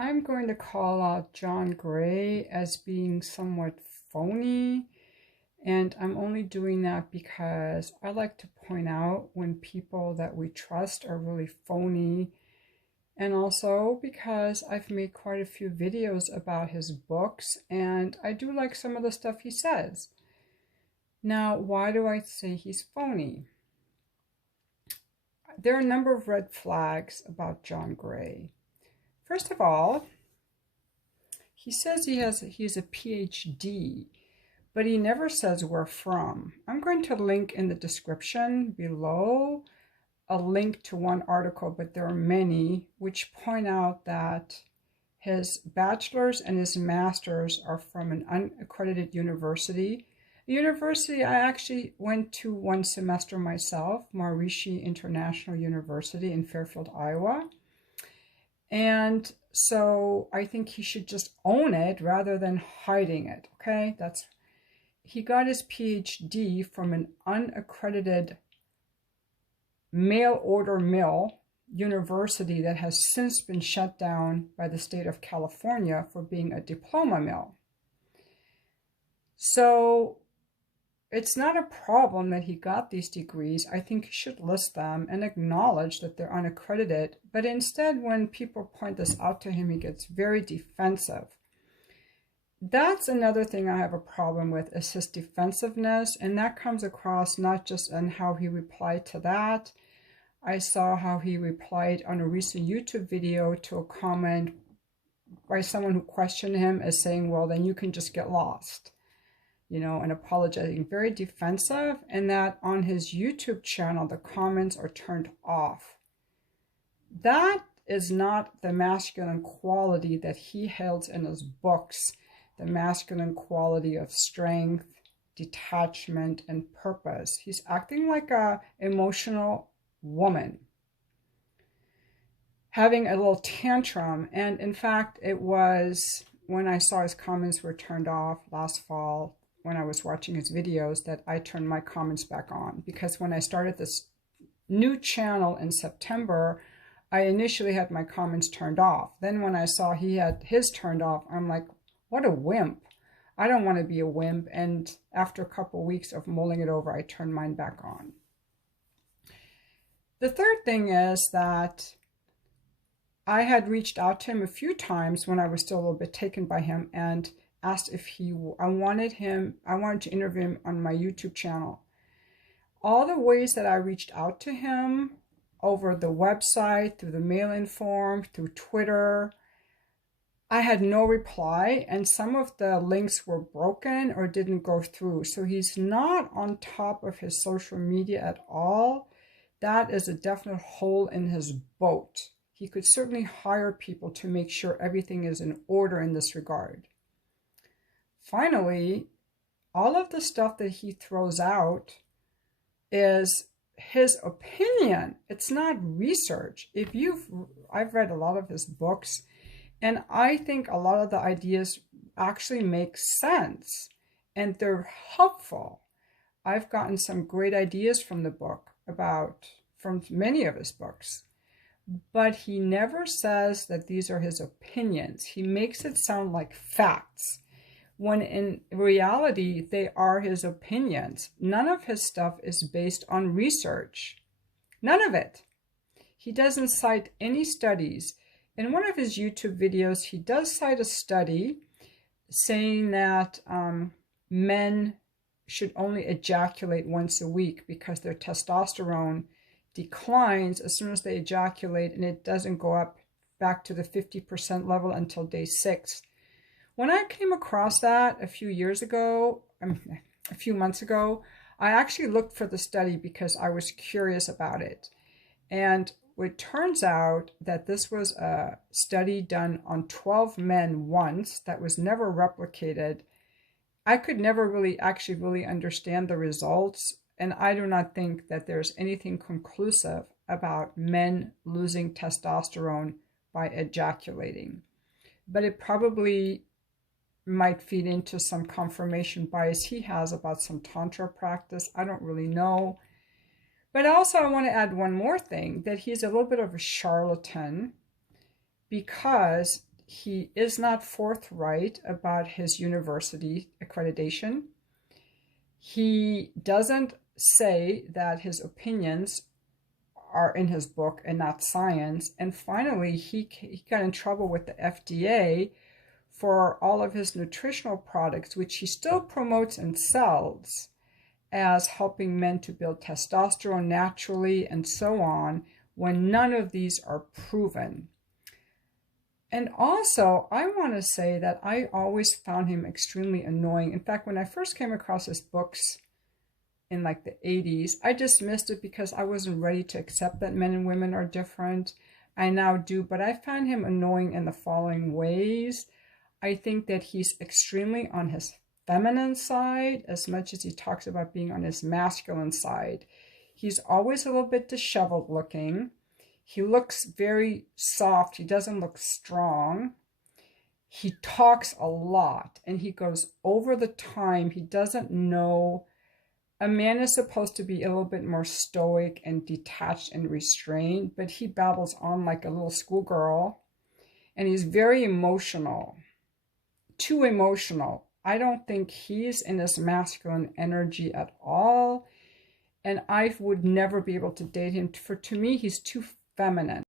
I'm going to call out John Gray as being somewhat phony, and I'm only doing that because I like to point out when people that we trust are really phony, and also because I've made quite a few videos about his books, and I do like some of the stuff he says. Now, why do I say he's phony? There are a number of red flags about John Gray. First of all, he says he's a Ph.D., but he never says where from. I'm going to link in the description below a link to one article, but there are many which point out that his bachelor's and his master's are from an unaccredited university. A university I actually went to one semester myself, Maharishi International University in Fairfield, Iowa. And so I think he should just own it rather than hiding it, okay? He got his PhD from an unaccredited mail-order mill university that has since been shut down by the state of California for being a diploma mill. So it's not a problem that he got these degrees. I think he should list them and acknowledge that they're unaccredited. But instead, when people point this out to him, he gets very defensive. That's another thing I have a problem with, is his defensiveness. And that comes across not just in how he replied to that. I saw how he replied on a recent YouTube video to a comment by someone who questioned him as saying, well, then you can just get lost, and apologizing, very defensive, and that on his YouTube channel, the comments are turned off. That is not the masculine quality that he holds in his books, the masculine quality of strength, detachment, and purpose. He's acting like an emotional woman, having a little tantrum. And in fact, it was when I saw his comments were turned off last fall, when I was watching his videos, that I turned my comments back on. Because when I started this new channel in September, I initially had my comments turned off. Then when I saw he had his turned off, I'm like, what a wimp. I don't want to be a wimp. And after a couple of weeks of mulling it over, I turned mine back on. The third thing is that I had reached out to him a few times when I was still a little bit taken by him, and asked if I wanted to interview him on my YouTube channel. All the ways that I reached out to him, over the website, through the mail-in form, through Twitter, I had no reply, and some of the links were broken or didn't go through. So he's not on top of his social media at all. That is a definite hole in his boat. He could certainly hire people to make sure everything is in order in this regard. Finally, all of the stuff that he throws out is his opinion. It's not research. I've read a lot of his books, and I think a lot of the ideas actually make sense and they're helpful. I've gotten some great ideas from the book, from many of his books, but he never says that these are his opinions. He makes it sound like facts, when in reality, they are his opinions. None of his stuff is based on research. None of it. He doesn't cite any studies. In one of his YouTube videos, he does cite a study saying that men should only ejaculate once a week because their testosterone declines as soon as they ejaculate, and it doesn't go up back to the 50% level until day 6. When I came across that a few months ago, I actually looked for the study because I was curious about it. And it turns out that this was a study done on 12 men once that was never replicated. I could never really understand the results, and I do not think that there's anything conclusive about men losing testosterone by ejaculating. But it probably might feed into some confirmation bias he has about some tantra practice. I don't really know. But also I want to add one more thing, that he's a little bit of a charlatan, because he is not forthright about his university accreditation. He doesn't say that his opinions are in his book and not science. And finally, he got in trouble with the FDA for all of his nutritional products, which he still promotes and sells as helping men to build testosterone naturally and so on, when none of these are proven. And also, I want to say that I always found him extremely annoying. In fact, when I first came across his books in like the 80s, I dismissed it because I wasn't ready to accept that men and women are different. I now do, but I find him annoying in the following ways. I think that he's extremely on his feminine side as much as he talks about being on his masculine side. He's always a little bit disheveled looking. He looks very soft. He doesn't look strong. He talks a lot and he goes over the time. He doesn't know. A man is supposed to be a little bit more stoic and detached and restrained, but he babbles on like a little schoolgirl, and he's very emotional, too emotional. I don't think he's in his masculine energy at all, and I would never be able to date him. To me, he's too feminine.